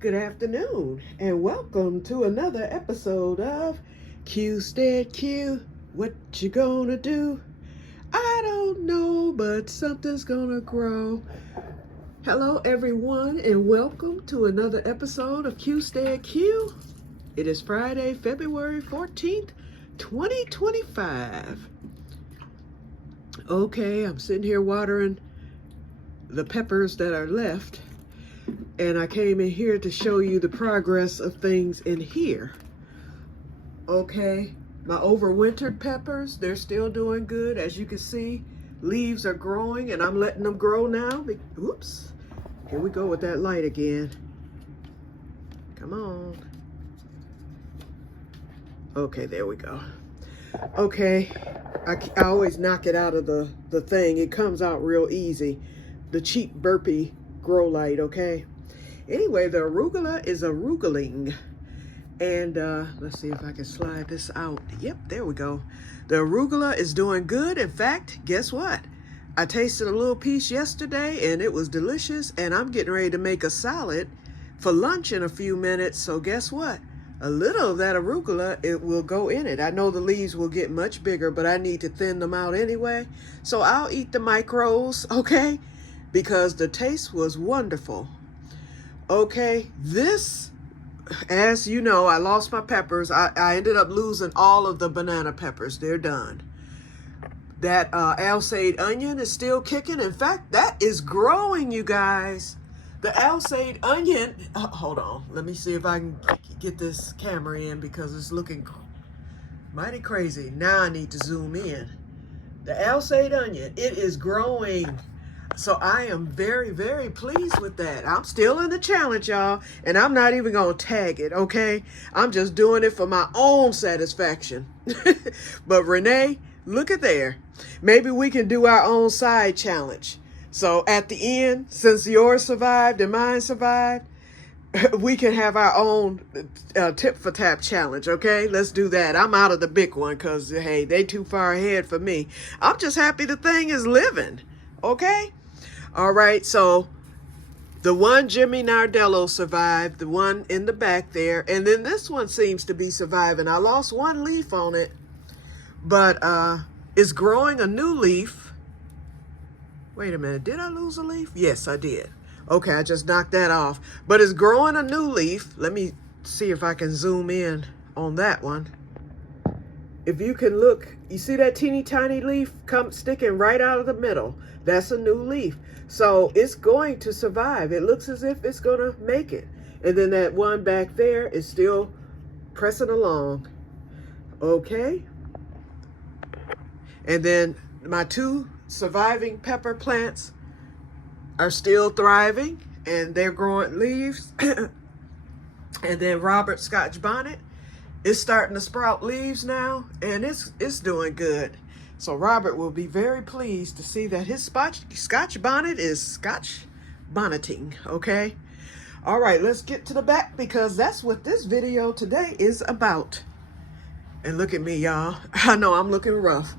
Good afternoon, and welcome to another episode of Que-stead-Que. What you gonna do? I don't know, but something's gonna grow. Hello, everyone, and welcome to another episode of Que-stead-Que. It is Friday, February 14th, 2025. Okay, I'm sitting here watering the peppers that are left. And I came in here to show you the progress of things in here. Okay, my overwintered peppers, they're still doing good. As you can see, leaves are growing and I'm letting them grow now. Oops, here we go with that light again. Come on. Okay, there we go. Okay, I always knock it out of the thing. It comes out real easy. The cheap burpee grow light, okay? Anyway, the arugula is aruguling. And let's see if I can slide this out. Yep, there we go. The arugula is doing good. In fact, guess what? I tasted a little piece yesterday and it was delicious. And I'm getting ready to make a salad for lunch in a few minutes. So guess what? A little of that arugula, it will go in it. I know the leaves will get much bigger, but I need to thin them out anyway. So I'll eat the micros, okay? Because the taste was wonderful. Okay, this, as you know, I lost my peppers. I ended up losing all of the banana peppers. They're done. That Alsaid onion is still kicking. In fact, that is growing, you guys. The Alsaid onion, hold on. Let me see if I can get this camera in because it's looking mighty crazy. Now I need to zoom in. The Alsaid onion, it is growing. So I am very, very pleased with that. I'm still in the challenge, y'all, and I'm not even going to tag it, okay? I'm just doing it for my own satisfaction. But Renee, look at there. Maybe we can do our own side challenge. So at the end, since yours survived and mine survived, we can have our own tip for tap challenge, okay? Let's do that. I'm out of the big one because, hey, they too far ahead for me. I'm just happy the thing is living, okay? All right, so the one Jimmy Nardello survived, the one in the back there, and then this one seems to be surviving. I lost one leaf on it, but it's growing a new leaf. Wait a minute, did I lose a leaf? Yes, I did. Okay, I just knocked that off, but it's growing a new leaf. Let me see if I can zoom in on that one. If you can look, you see that teeny tiny leaf sticking right out of the middle? That's a new leaf. So it's going to survive. It looks as if it's going to make it. And then that one back there is still pressing along. Okay. And then my two surviving pepper plants are still thriving and they're growing leaves. And then Robert Scotch bonnet is starting to sprout leaves now, and it's doing good. So Robert will be very pleased to see that his Scotch bonnet is Scotch bonneting, okay? All right, let's get to the back because that's what this video today is about. And look at me, y'all. I know I'm looking rough.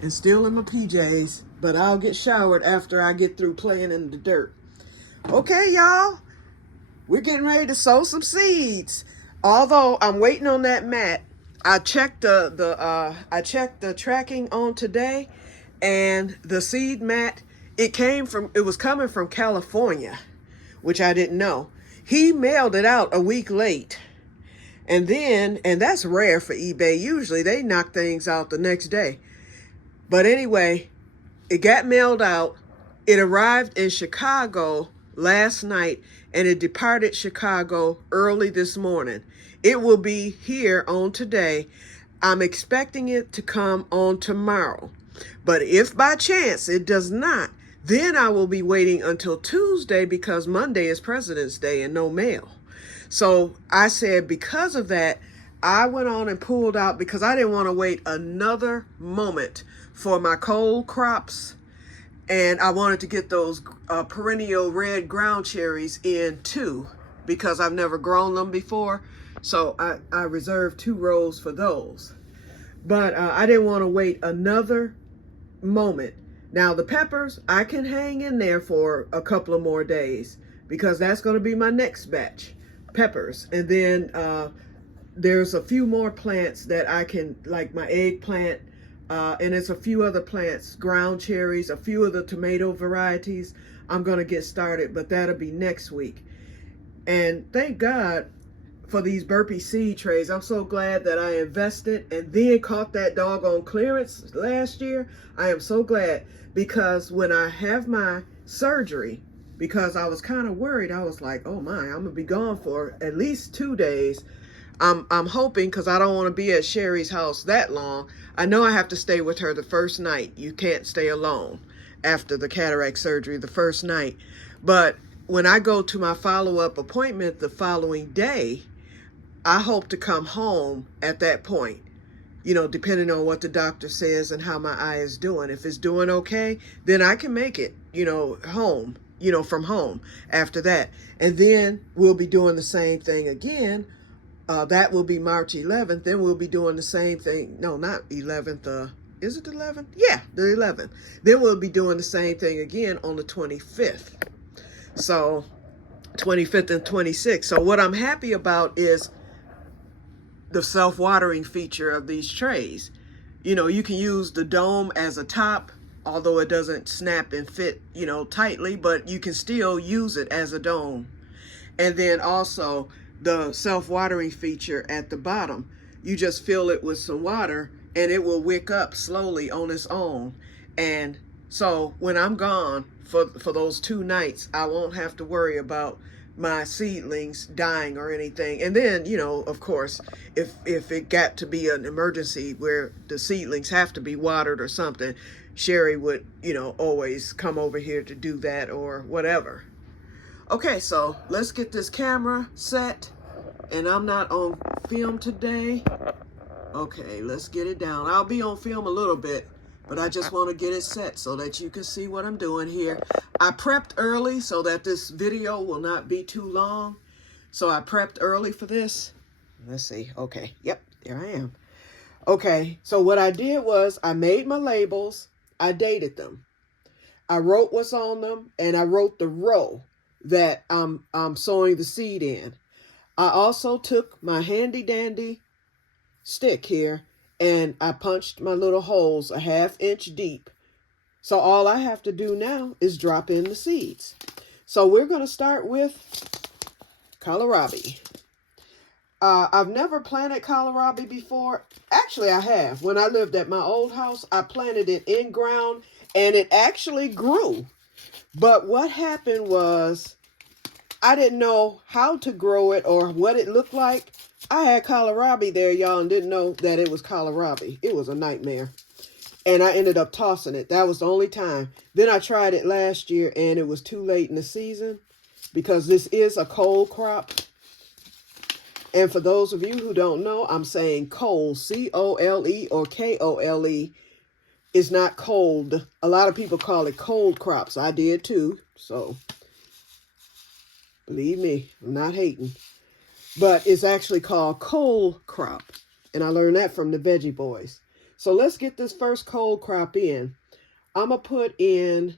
And still in my PJs, but I'll get showered after I get through playing in the dirt. Okay, y'all. We're getting ready to sow some seeds. Although I'm waiting on that mat. I checked the tracking on today, and the seed mat, it was coming from California, which I didn't know. He mailed it out a week late. And that's rare for eBay. Usually they knock things out the next day. But anyway, it got mailed out. It arrived in Chicago last night, and it departed Chicago early this morning. It will be here on today. I'm expecting it to come on tomorrow. But if by chance it does not, then I will be waiting until Tuesday because Monday is President's Day and no mail. So I said because of that, I went on and pulled out because I didn't want to wait another moment for my cold crops. And I wanted to get those perennial red ground cherries in too because I've never grown them before. So I reserved 2 rows for those. But I didn't want to wait another moment Now the peppers, I can hang in there for a couple of more days because that's going to be my next batch, peppers. And then there's a few more plants that I can, like my eggplant, and there's a few other plants, ground cherries, a few of the tomato varieties I'm going to get started, but that'll be next week. And thank God for these burpee seed trays. I'm so glad that I invested and then caught that doggone clearance last year. I am so glad, because when I have my surgery, because I was kind of worried, I was like, oh my, I'm gonna be gone for at least 2 days. I'm hoping, because I don't want to be at Sherry's house that long. I know I have to stay with her the first night. You can't stay alone after the cataract surgery the first night. But when I go to my follow-up appointment the following day, I hope to come home at that point, you know, depending on what the doctor says and how my eye is doing. If it's doing okay, then I can make it, you know, home, you know, from home after that. And then we'll be doing the same thing again. That will be March 11th. Then we'll be doing the same thing. No, not 11th. Is it the 11th? Yeah, the 11th. Then we'll be doing the same thing again on the 25th. So 25th and 26th. So what I'm happy about is the self-watering feature of these trays. You know, you can use the dome as a top, although it doesn't snap and fit, you know, tightly, but you can still use it as a dome. And then also the self-watering feature at the bottom. You just fill it with some water and it will wick up slowly on its own. And so when I'm gone for those 2 nights, I won't have to worry about my seedlings dying or anything. And then, you know, of course, if it got to be an emergency where the seedlings have to be watered or something, Sherry would, you know, always come over here to do that or whatever. Okay, so let's get this camera set. And I'm not on film today. Okay, let's get it down. I'll be on film a little bit, but I just want to get it set so that you can see what I'm doing here. I prepped early so that this video will not be too long. So I prepped early for this. Let's see. Okay, yep, there I am. Okay, so what I did was I made my labels. I dated them. I wrote what's on them, and I wrote the row that I'm sowing the seed in. I also took my handy dandy stick here and I punched my little holes a 1/2 inch deep. So all I have to do now is drop in the seeds. So we're going to start with kohlrabi. I've never planted kohlrabi before. Actually, I have. When I lived at my old house, I planted it in ground and it actually grew. But what happened was I didn't know how to grow it or what it looked like. I had kohlrabi there, y'all, and didn't know that it was kohlrabi. It was a nightmare. And I ended up tossing it. That was the only time. Then I tried it last year, and it was too late in the season because this is a cole crop. And for those of you who don't know, I'm saying cole, C-O-L-E or K-O-L-E. It's not cold. A lot of people call it cold crops. I did too, so believe me, I'm not hating. But it's actually called cole crop. And I learned that from the Veggie Boys. So let's get this first cole crop in. I'm going to put in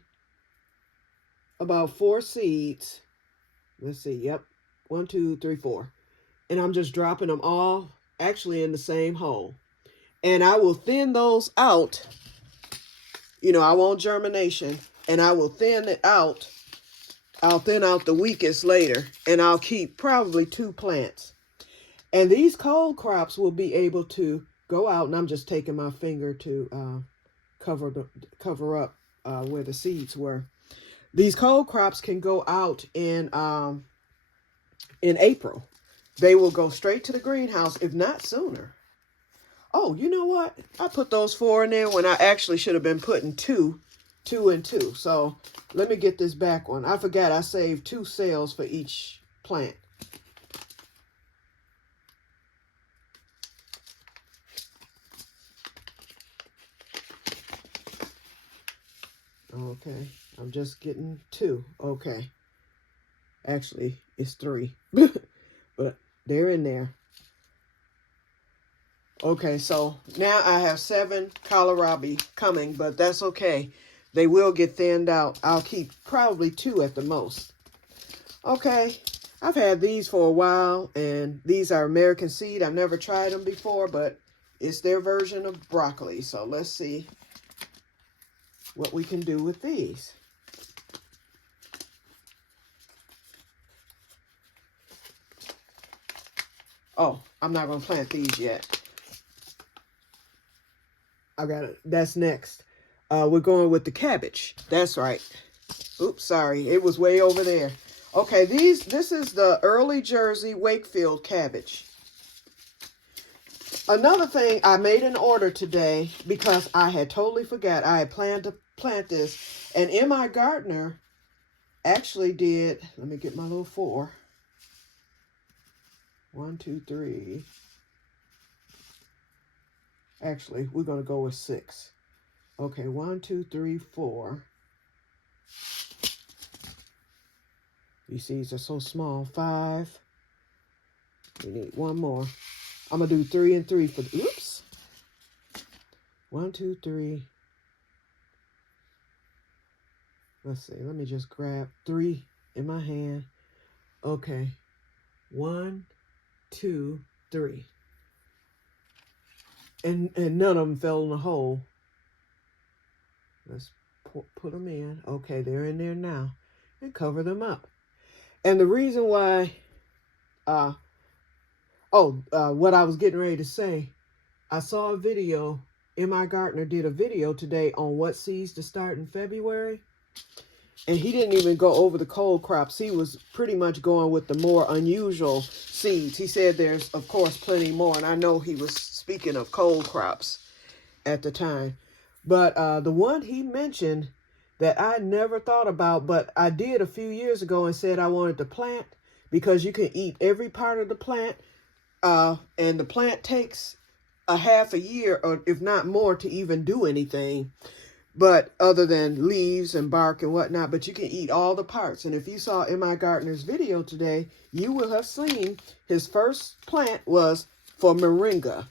about 4 seeds. Let's see. Yep. 1, 2, 3, 4. And I'm just dropping them all actually in the same hole. And I will thin those out. You know, I want germination. And I will thin it out. I'll thin out the weakest later, and I'll keep probably 2 plants. And these cole crops will be able to go out, and I'm just taking my finger to cover up where the seeds were. These cole crops can go out in April. They will go straight to the greenhouse, if not sooner. Oh, you know what? I put those 4 in there when I actually should have been putting 2 and 2. So let me get this back one. I forgot I saved 2 cells for each plant. Okay, I'm just getting 2. Okay. Actually, it's 3. But they're in there. Okay, so now I have 7 kohlrabi coming, but that's okay they will get thinned out. I'll keep probably 2 at the most. Okay, I've had these for a while, and these are American seed. I've never tried them before, but it's their version of broccoli. So let's see what we can do with these. Oh, I'm not going to plant these yet. I got it. That's next. We're going with the cabbage. That's right. Oops, sorry. It was way over there. Okay, this is the early Jersey Wakefield cabbage. Another thing, I made an order today because I had totally forgot. I had planned to plant this. And M.I. Gardener actually did, let me get my little 4. 1, 2, 3. Actually, we're going to go with 6. Okay, 1, 2, 3, 4. These seeds are so small. 5. We need 1 more. I'm going to do 3 and 3 for the, oops. 1, 2, 3. Let's see. Let me just grab 3 in my hand. Okay. 1, 2, 3. And none of them fell in the hole. Let's put them in. Okay, they're in there now. And cover them up. And the reason why, what I was getting ready to say, I saw a video, M.I. Gardener did a video today on what seeds to start in February. And he didn't even go over the cold crops. He was pretty much going with the more unusual seeds. He said there's, of course, plenty more. And I know he was speaking of cold crops at the time. But the one he mentioned that I never thought about, but I did a few years ago and said I wanted to plant, because you can eat every part of the plant. And the plant takes a half a year, or if not more, to even do anything. But other than leaves and bark and whatnot, but you can eat all the parts. And if you saw M.I. Gardener's video today, you will have seen his first plant was for moringa.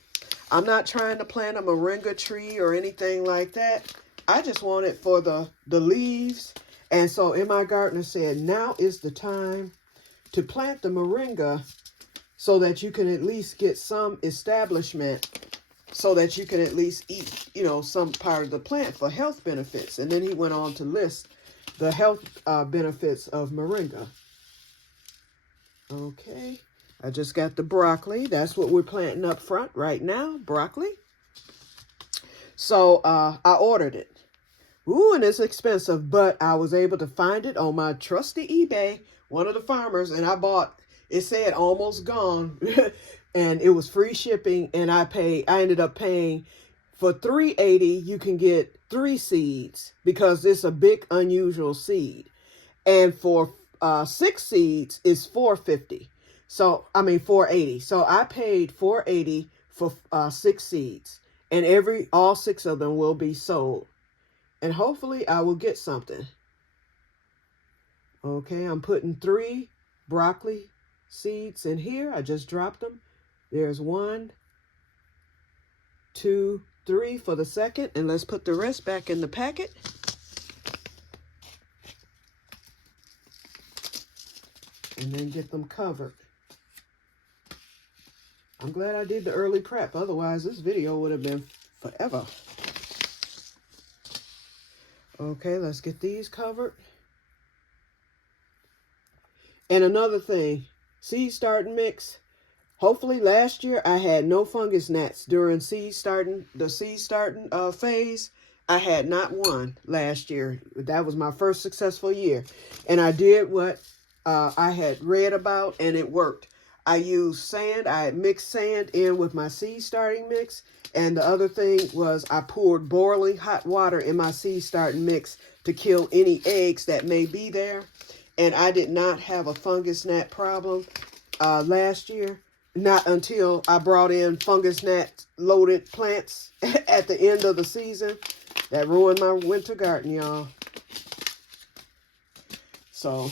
I'm not trying to plant a moringa tree or anything like that. I just want it for the leaves. And so M.I. Gardener said, now is the time to plant the moringa so that you can at least get some establishment, so that you can at least eat, some part of the plant for health benefits. And then he went on to list the health benefits of moringa. Okay, I just got the broccoli. That's what we're planting up front right now, broccoli. So I ordered it. Ooh, and it's expensive, but I was able to find it on my trusty eBay, one of the farmers, and I bought, it said almost gone. And it was free shipping, and I ended up paying for $3.80. You can get 3 seeds because it's a big unusual seed, and for 6 seeds is $4.50. So I mean $4.80. So I paid $4.80 for 6 seeds, and all 6 of them will be sold, and hopefully I will get something. Okay, I'm putting 3 broccoli seeds in here. I just dropped them. There's 1, 2, 3 for the second. And let's put the rest back in the packet. And then get them covered. I'm glad I did the early prep. Otherwise, this video would have been forever. Okay, let's get these covered. And another thing, seed starting mix. Hopefully last year I had no fungus gnats during the seed starting phase. I had not one last year. That was my first successful year. And I did what I had read about, and it worked. I used sand. I had mixed sand in with my seed starting mix. And the other thing was I poured boiling hot water in my seed starting mix to kill any eggs that may be there. And I did not have a fungus gnat problem last year. Not until I brought in fungus gnat loaded plants at the end of the season. That ruined my winter garden, y'all. So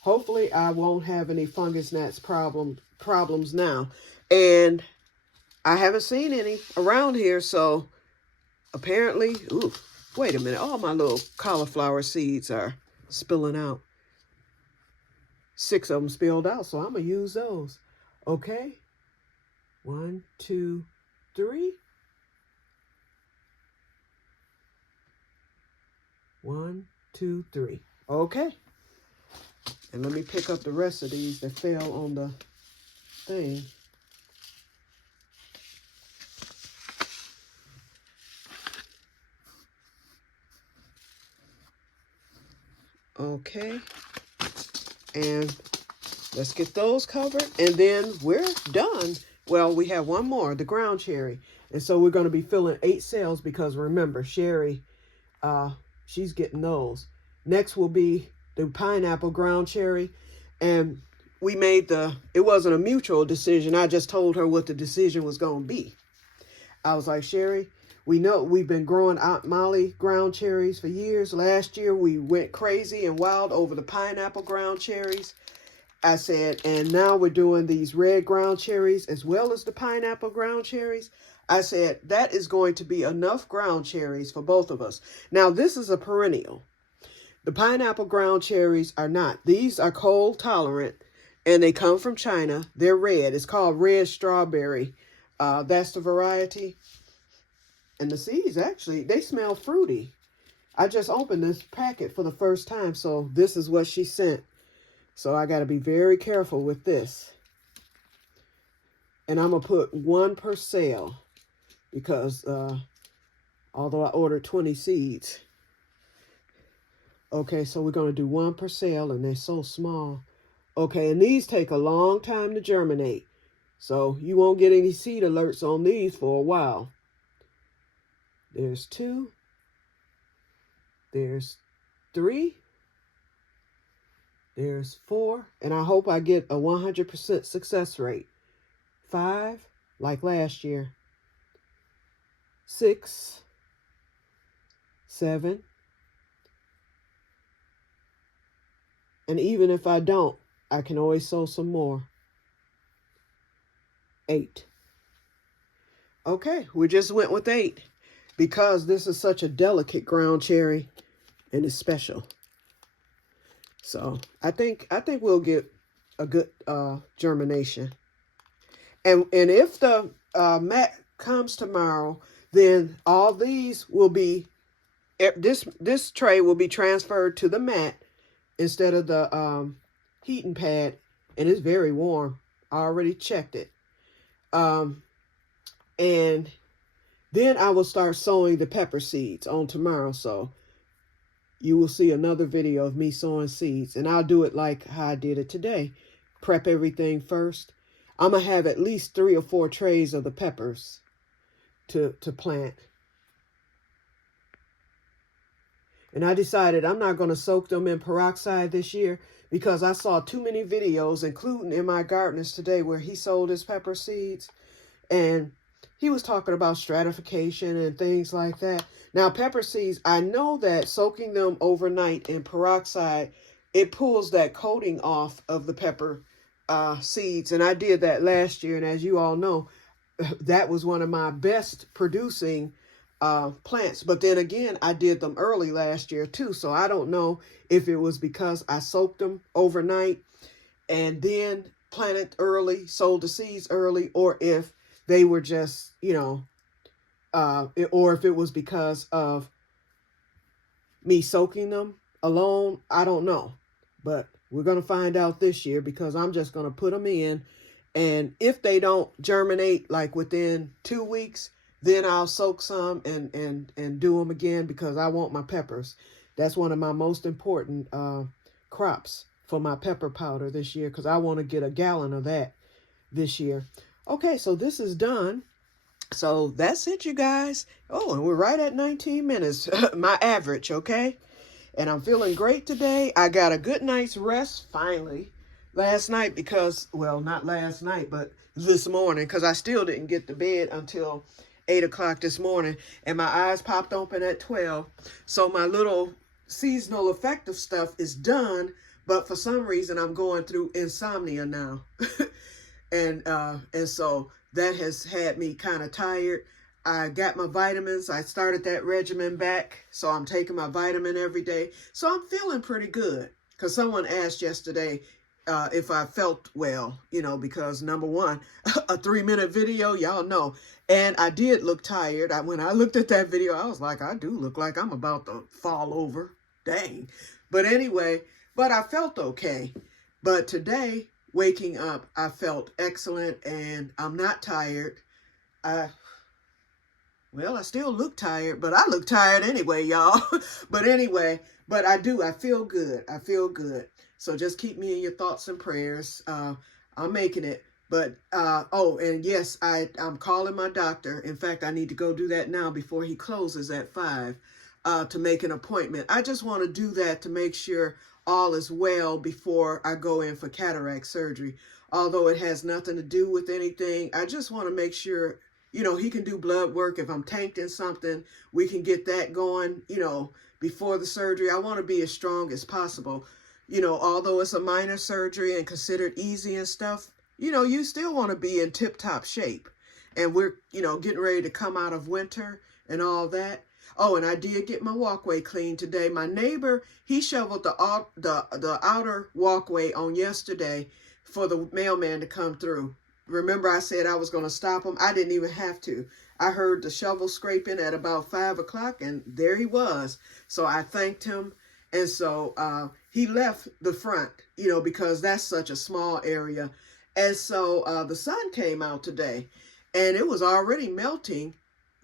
hopefully I won't have any fungus gnats problems now. And I haven't seen any around here, so apparently, ooh, Wait a minute. All my little cauliflower seeds are spilling out. 6 of them spilled out, so I'm going to use those. Okay. 1, 2, 3. 1, 2, 3. Okay. And let me pick up the rest of these that fell on the thing. Okay. And let's get those covered. And then we're done. Well, we have one more, the ground cherry. And so we're going to be filling 8 cells because remember, Sherry, she's getting those. Next will be the pineapple ground cherry. And we made it wasn't a mutual decision. I just told her what the decision was going to be. I was like, Sherry, we know we've been growing Aunt Molly ground cherries for years. Last year, we went crazy and wild over the pineapple ground cherries. I said, and now we're doing these red ground cherries as well as the pineapple ground cherries. I said, that is going to be enough ground cherries for both of us. Now, this is a perennial. The pineapple ground cherries are not. These are cold tolerant, and they come from China. They're red. It's called red strawberry. That's the variety. And the seeds, actually, they smell fruity. I just opened this packet for the first time, so this is what she sent. So I got to be very careful with this. And I'm going to put 1 per cell because although I ordered 20 seeds. Okay, so we're going to do 1 per cell, and they're so small. Okay, and these take a long time to germinate. So you won't get any seed alerts on these for a while. There's 2. There's 3. There's 4. And I hope I get a 100% success rate. 5, like last year. 6, 7. And even if I don't, I can always sow some more. 8. Okay, we just went with 8 because this is such a delicate ground cherry and it's special. So I think we'll get a good germination. And if the mat comes tomorrow, then all these will be, this tray will be transferred to the mat instead of the heating pad, and it's very warm. I already checked it. And then I will start sowing the pepper seeds on tomorrow. So you will see another video of me sowing seeds, and I'll do it like how I did it today. Prep everything first. I'm going to have at least 3 or 4 trays of the peppers to plant. And I decided I'm not going to soak them in peroxide this year because I saw too many videos, including in my gardeners today, where he sold his pepper seeds. And he was talking about stratification and things like that. Now, pepper seeds, I know that soaking them overnight in peroxide, it pulls that coating off of the pepper seeds. And I did that last year. And as you all know, that was one of my best producing plants. But then again, I did them early last year too. So I don't know if it was because I soaked them overnight and then planted early, sold the seeds early, or if they were just, you know, or if it was because of me soaking them alone. I don't know. But we're going to find out this year because I'm just going to put them in. And if they don't germinate like within 2 weeks, then I'll soak some and do them again because I want my peppers. That's one of my most important crops for my pepper powder this year because I want to get a gallon of that this year. Okay, so this is done. So that's it, you guys. Oh, and we're right at 19 minutes, my average, okay? And I'm feeling great today. I got a good night's rest, finally, last night because, well, not last night, but this morning because I still didn't get to bed until 8 o'clock this morning, and my eyes popped open at 12. So my little seasonal affective stuff is done, but for some reason I'm going through insomnia now. And so that has had me kind of tired. I got my vitamins. I started that regimen back. So I'm taking my vitamin every day. So I'm feeling pretty good. Because someone asked yesterday if I felt well, you know, because number one, a 3-minute video, y'all know. And I did look tired. When I looked at that video, I was like, I do look like I'm about to fall over. Dang. But anyway, but I felt okay. But today, waking up, I felt excellent and I'm not tired. Well, I still look tired, but I look tired anyway, y'all. But anyway, but I feel good. I feel good. So just keep me in your thoughts and prayers. I'm making it. But, oh, and yes, I'm calling my doctor. In fact, I need to go do that now before he closes at 5 to make an appointment. I just want to do that to make sure all is well before I go in for cataract surgery. Although it has nothing to do with anything, I just want to make sure, you know, he can do blood work. If I'm tanked in something, we can get that going, you know, before the surgery. I want to be as strong as possible. You know, although it's a minor surgery and considered easy and stuff, you know, you still want to be in tip-top shape. And we're, you know, getting ready to come out of winter and all that. Oh, and I did get my walkway cleaned today. My neighbor, he shoveled the outer walkway on yesterday for the mailman to come through. Remember I said I was going to stop him? I didn't even have to. I heard the shovel scraping at about 5 o'clock, and there he was. So I thanked him. And so he left the front, you know, because that's such a small area. And so the sun came out today, and it was already melting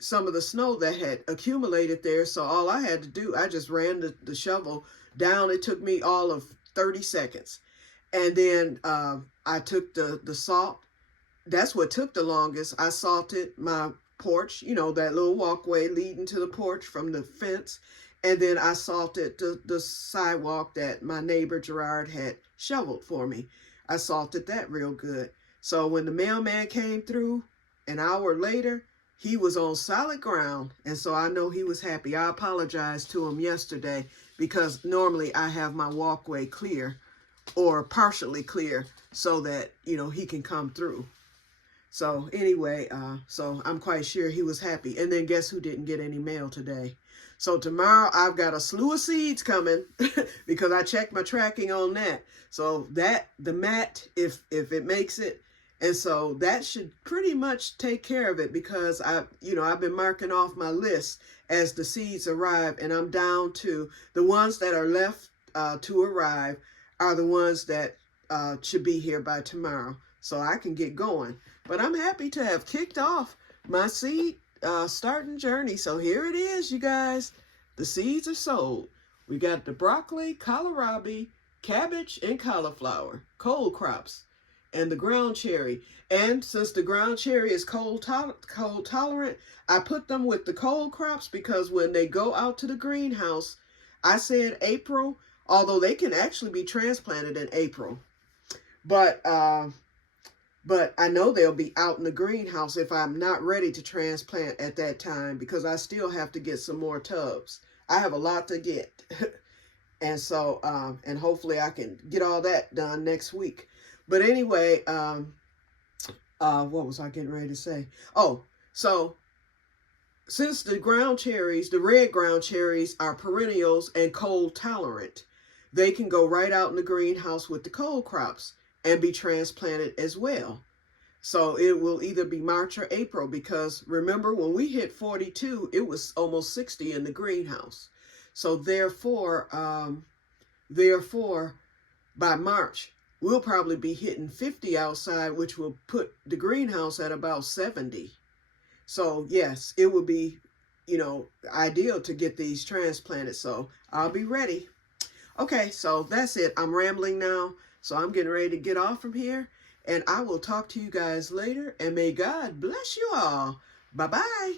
some of the snow that had accumulated there. So all I had to do, I just ran the shovel down. It took me all of 30 seconds. And then I took the salt. That's what took the longest. I salted my porch, you know, that little walkway leading to the porch from the fence. And then I salted the sidewalk that my neighbor Gerard had shoveled for me. I salted that real good. So when the mailman came through an hour later, he was on solid ground. And so I know he was happy. I apologized to him yesterday because normally I have my walkway clear or partially clear so that, you know, he can come through. So anyway, so I'm quite sure he was happy. And then guess who didn't get any mail today? So tomorrow I've got a slew of seeds coming because I checked my tracking on that. So that, the mat, if it makes it, and so that should pretty much take care of it because I've been marking off my list as the seeds arrive, and I'm down to the ones that are left to arrive are the ones that should be here by tomorrow. So I can get going. But I'm happy to have kicked off my seed starting journey. So here it is, you guys. The seeds are sold. We got the broccoli, kohlrabi, cabbage, and cauliflower, cold crops, and the ground cherry. And since the ground cherry is cold tolerant, I put them with the cold crops because when they go out to the greenhouse, I said April, although they can actually be transplanted in April. But I know they'll be out in the greenhouse if I'm not ready to transplant at that time because I still have to get some more tubs. I have a lot to get. And so, and hopefully I can get all that done next week. But anyway, what was I getting ready to say? Oh, so since the ground cherries, the red ground cherries are perennials and cold tolerant, they can go right out in the greenhouse with the cold crops and be transplanted as well. So it will either be March or April because remember when we hit 42, it was almost 60 in the greenhouse. So therefore, by March, we'll probably be hitting 50 outside, which will put the greenhouse at about 70. So yes, it would be, you know, ideal to get these transplanted. So I'll be ready. Okay, so that's it. I'm rambling now. So I'm getting ready to get off from here. And I will talk to you guys later. And may God bless you all. Bye-bye.